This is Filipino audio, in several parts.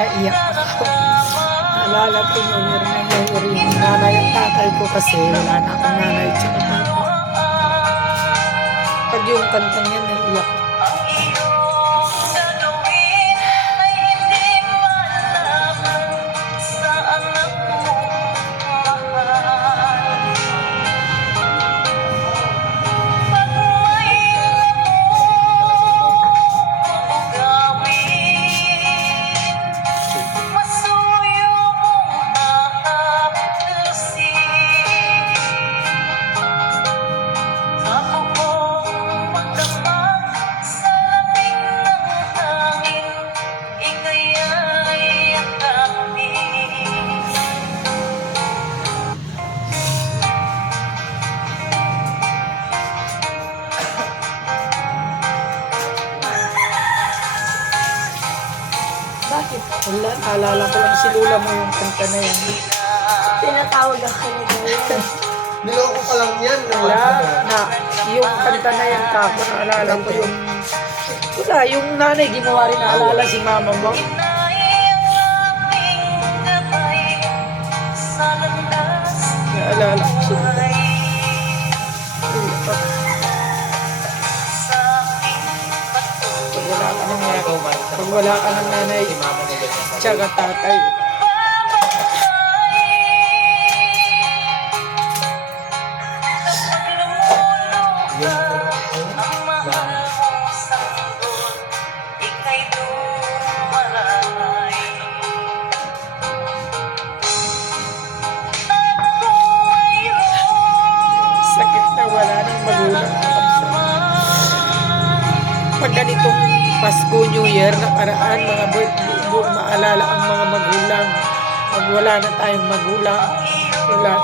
naiyak ako. Naalala ko yung year na yung nanay at tatay ko kasi wala na akong nanay at tatay. Pag yung kantang yan, naiyak ako. Bakit? Wala, naalala ko lang si Lula mo yung kanta na yan. Tinatawag ako ni Gaya. Niloko ka lang yan. Wala, na, yung kanta na yan kako, naalala ko yung... Wala, yung nanay, ginawa rin naalala si mama mo. Naalala ko siya. Pag wala ka ng nanay, tsaka tatay. Sakit na wala ng magulang. Pag ganitong Pasko, New Year, nakaraan, mga birthday, maalala ang mga magulang. Pag wala na tayong magulang, wala.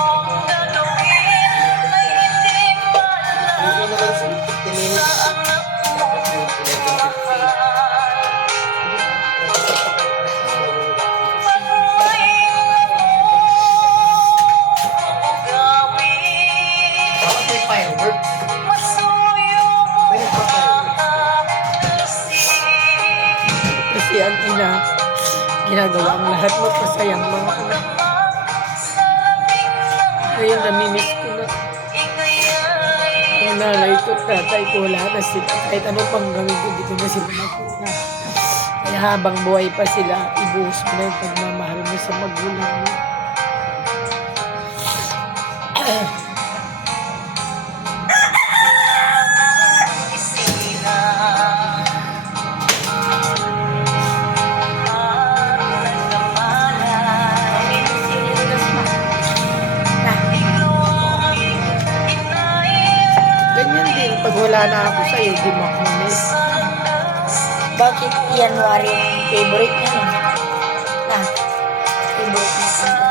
Kasi ang ina, ginagawa ang lahat mo pasayang mga anak. Ngayon, namimiss ko na. Ang nanay ko, tatay ko, wala na sila. Kahit ano pang gawin ko, hindi ko na sila nakuna. Kaya habang buhay pa sila, ibuhos mo na yung pagmamahal mo sa magulang mo. Ganyan din, pag wala na ako sa'yo, di mo ako miss. Bakit January ang favorite niya? Favorite niya kanta.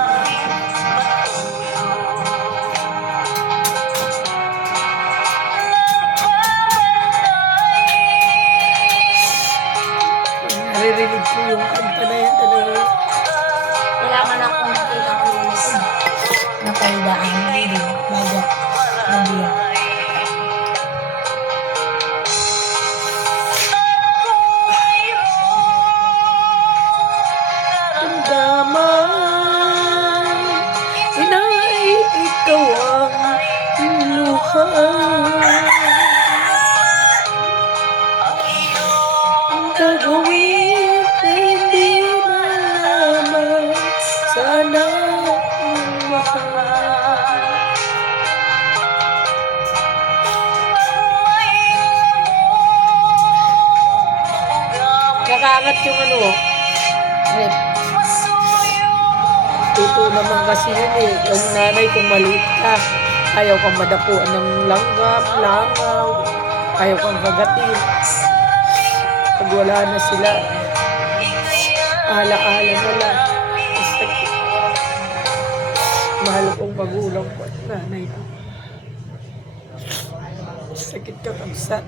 Pag naririnig ko yung kanta na yan, talaga. Kailangan akong makita ko ulit. Napaidaan mo din. Baga. Nabiyak. Inay, ikaw ang luha. Ang gagawin na hindi malaman. Sana ang mahal. Nakaangat yung ano, rep. Tuto naman kasi yun eh. Yung nanay kung maliit ka, ayaw kang madapuan ng langgam, langaw, ayaw kang kagatin. Pag wala na sila, ala-ala na lang. Sakit. Mahal kong magulang ko at nanay ko. Sakit ka kamsat.